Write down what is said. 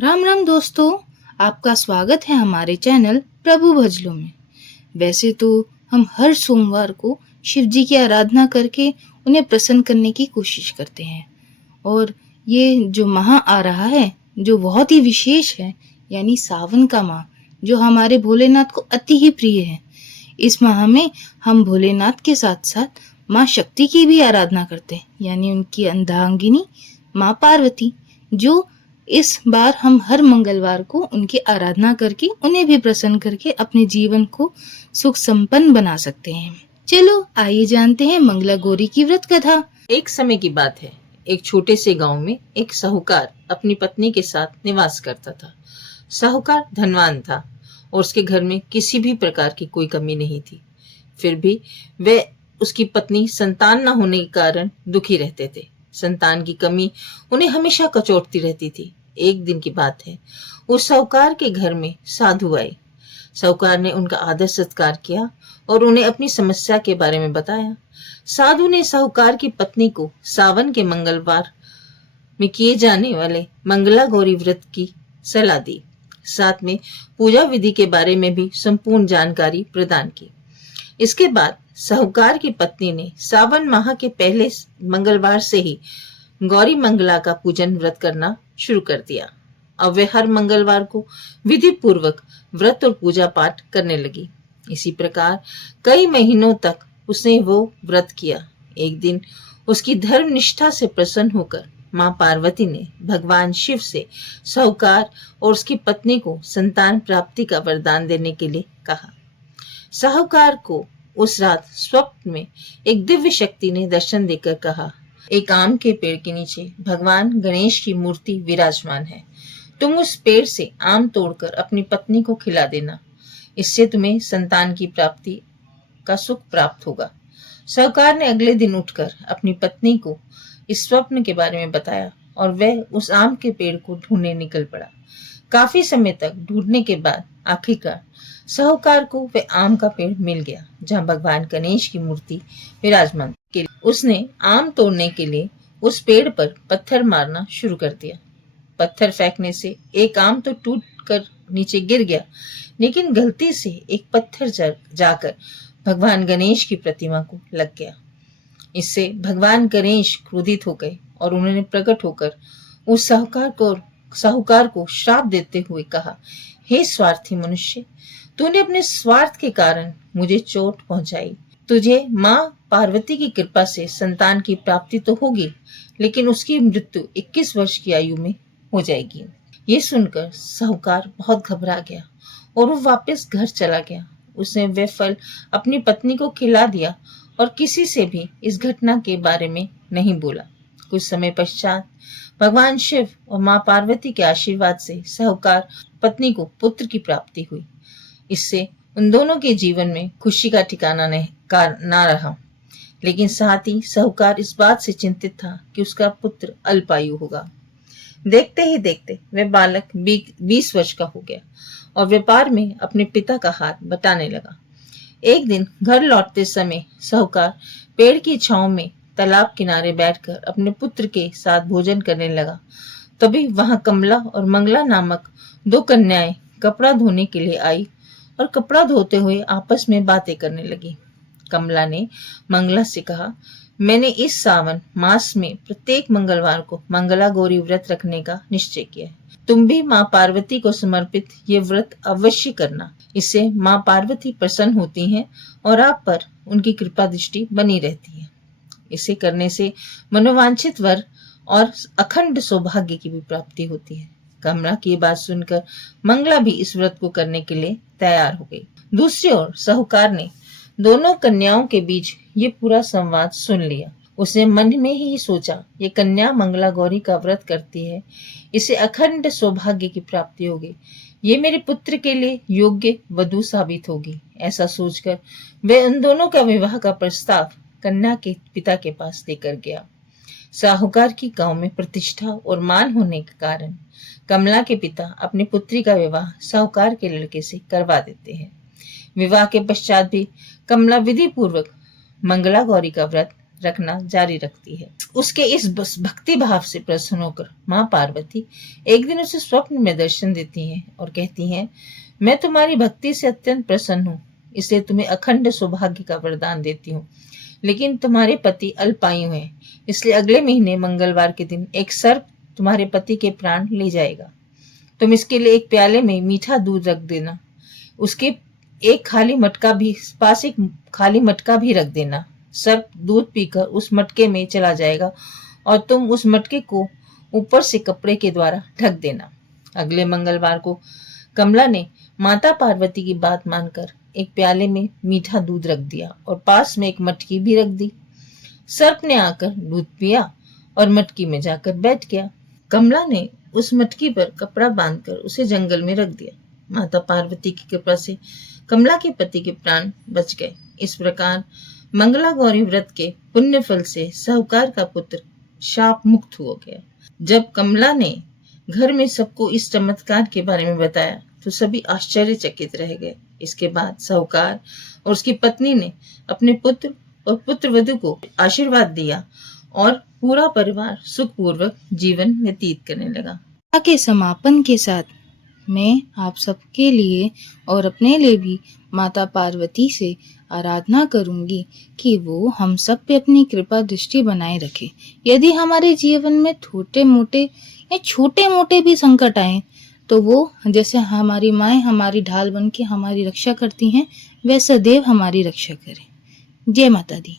राम राम दोस्तों, आपका स्वागत है हमारे चैनल प्रभु भजलों में। वैसे तो हम हर सोमवार को शिव जी की आराधना करके उन्हें प्रसन्न करने की कोशिश करते हैं। और ये जो माह आ रहा है, जो बहुत ही विशेष है, यानी सावन का माह, जो हमारे भोलेनाथ को अति ही प्रिय है। इस माह में हम भोलेनाथ के साथ साथ माँ शक्ति की भी आराधना करते हैं, यानी उनकी अर्धांगिनी माँ पार्वती, जो इस बार हम हर मंगलवार को उनकी आराधना करके उन्हें भी प्रसन्न करके अपने जीवन को सुख संपन्न बना सकते हैं। चलो आइए जानते हैं मंगला गौरी की व्रत कथा। एक समय की बात है। एक छोटे से गांव में एक साहूकार अपनी पत्नी के साथ निवास करता था। साहूकार धनवान था और उसके घर में किसी भी प्रकार की कोई कमी नहीं थी। फिर भी वे उसकी पत्नी संतान न होने के कारण दुखी रहते थे। संतान की कमी उन्हें हमेशा कचोटती रहती थी। एक दिन की बात है, उस साहूकार के घर में साधु आए। साहूकार ने उनका आदर सत्कार किया और उन्हें अपनी समस्या के बारे में बताया। साधु ने साहूकार की पत्नी को सावन के मंगलवार में किए जाने वाले मंगला गौरी व्रत की सलाह दी। साथ में पूजा विधि के बारे में भी संपूर्ण जानकारी प्रदान की। इसके बाद साहूकार की पत्नी ने सावन माह के पहले मंगलवार से ही गौरी मंगला का पूजन व्रत करना शुरू कर दिया। अब वे हर मंगलवार को विधि पूर्वक व्रत और पूजा पाठ करने लगी। इसी प्रकार कई महीनों तक उसने वो व्रत किया। एक दिन उसकी धर्म निष्ठा से प्रसन्न होकर माँ पार्वती ने भगवान शिव से साहूकार और उसकी पत्नी को संतान प्राप्ति का वरदान देने के लिए कहा। साहूकार को उस रात स्वप्न में एक दिव्य शक्ति ने दर्शन देकर कहा, एक आम के पेड़ के नीचे भगवान गणेश की मूर्ति विराजमान है। तुम उस पेड़ से आम तोड़कर अपनी पत्नी को खिला देना। इससे तुम्हें संतान की प्राप्ति का सुख प्राप्त होगा। साहूकार ने अगले दिन उठकर अपनी पत्नी को इस स्वप्न के बारे में बताया और वह उस आम के पेड़ को ढूंढने निकल पड़ा। काफी समय तक ढूंढने के बाद आखिरकार साहूकार को वह आम का पेड़ मिल गया जहां भगवान गणेश की मूर्ति विराजमान थी। उसने आम तोड़ने के लिए उस पेड़ पर पत्थर मारना शुरू कर दिया। पत्थर फेंकने से एक आम तो टूट कर नीचे गिर गया, लेकिन गलती से एक पत्थर जाकर भगवान गणेश की प्रतिमा को लग गया। इससे भगवान गणेश क्रोधित हो गए और उन्होंने प्रकट होकर उस साहूकार को श्राप देते हुए कहा, हे स्वार्थी मनुष्य, तूने अपने स्वार्थ के कारण मुझे चोट पहुंचाई। तुझे माँ पार्वती की कृपा से संतान की प्राप्ति तो होगी, लेकिन उसकी मृत्यु 21 वर्ष की आयु में हो जाएगी। ये सुनकर साहूकार बहुत घबरा गया और वो वापस घर चला गया। उसने वह फल अपनी पत्नी को खिला दिया और किसी से भी इस घटना के बारे में नहीं बोला। कुछ समय पश्चात भगवान शिव और माँ पार्वती के आशीर्वाद से साहूकार पत्नी को पुत्र की प्राप्ति हुई। इससे उन दोनों के जीवन में खुशी का ठिकाना ना रहा, लेकिन साथ ही साहूकार इस बात से चिंतित था कि उसका पुत्र अल्पायु होगा। देखते ही देखते वह बालक 20 वर्ष का हो गया और व्यापार में अपने पिता का हाथ बटाने लगा। एक दिन घर लौटते समय साहूकार पेड़ की छांव में तालाब किनारे बैठकर अपने पुत्र के साथ भोजन करने लगा। तभी वहां कमला और मंगला नामक 2 कन्याएं कपड़ा धोने के लिए आई और कपड़ा धोते हुए आपस में बातें करने लगी। कमला ने मंगला से कहा, मैंने इस सावन मास में प्रत्येक मंगलवार को मंगला गौरी व्रत रखने का निश्चय किया है। तुम भी माँ पार्वती को समर्पित ये व्रत अवश्य करना। इससे माँ पार्वती प्रसन्न होती हैं और आप पर उनकी कृपा दृष्टि बनी रहती है। इसे करने से मनोवांछित वर और अखंड सौभाग्य की भी प्राप्ति होती है। कमला की बात सुनकर मंगला भी इस व्रत को करने के लिए तैयार हो गई। दूसरी ओर साहूकार ने दोनों कन्याओं के बीच ये पूरा संवाद सुन लिया। उसने मन में ही सोचा, ये कन्या मंगला गौरी का व्रत करती है, इसे अखंड सौभाग्य की प्राप्ति होगी। ये मेरे पुत्र के लिए योग्य वधू साबित होगी। ऐसा सोचकर वे उन दोनों का विवाह का प्रस्ताव कन्या के पिता के पास लेकर गया। साहूकार की गांव में प्रतिष्ठा और मान होने के कारण कमला के पिता अपनी पुत्री का विवाह साहूकार के लड़के से करवा देते हैं। विवाह के पश्चात भी कमला विधि पूर्वक मंगला गौरी का व्रत रखना जारी रखती है। उसके इस बस भक्ति भाव से प्रसन्न होकर माँ पार्वती एक दिन उसे स्वप्न में दर्शन देती हैं और कहती हैं, मैं तुम्हारी भक्ति से अत्यंत प्रसन्न हूँ, इसलिए तुम्हें अखंड सौभाग्य का वरदान देती हूँ। लेकिन तुम्हारे पति अल्पायु हैं, इसलिए अगले महीने मंगलवार के दिन एक सर्प तुम्हारे पति के प्राण ले जाएगा। तुम इसके लिए एक प्याले में मीठा दूध रख देना, उसके एक खाली मटका भी पास एक खाली मटका भी रख देना। सर्प दूध पीकर उस मटके में चला जाएगा और तुम उस मटके को ऊपर से कपड़े के द्वारा ढक देना। अगले मंगलवार को कमला ने माता पार्वती की बात मानकर एक प्याले में मीठा दूध रख दिया और पास में एक मटकी भी रख दी। सर्प ने आकर दूध पिया और मटकी में जाकर बैठ गया। कमला ने उस मटकी पर कपड़ा बांधकर उसे जंगल में रख दिया। माता पार्वती की कृपा से कमला के पति के प्राण बच गए। इस प्रकार मंगला गौरी व्रत के पुण्य फल से साहूकार का पुत्र शाप मुक्त हो गया। जब कमला ने घर में सबको इस चमत्कार के बारे में बताया तो सभी आश्चर्यचकित रह गए। इसके बाद साहूकार और उसकी पत्नी ने अपने पुत्र और पुत्रवधू को आशीर्वाद दिया और पूरा परिवार सुखपूर्वक जीवन व्यतीत करने लगा। के समापन के साथ मैं आप सबके लिए और अपने लिए भी माता पार्वती से आराधना करूंगी कि वो हम सब पे अपनी कृपा दृष्टि बनाए रखे। यदि हमारे जीवन में छोटे मोटे भी संकट आए तो वो जैसे हमारी माएं हमारी ढाल बन के हमारी रक्षा करती हैं, वैसे सदैव हमारी रक्षा करें। जय माता दी।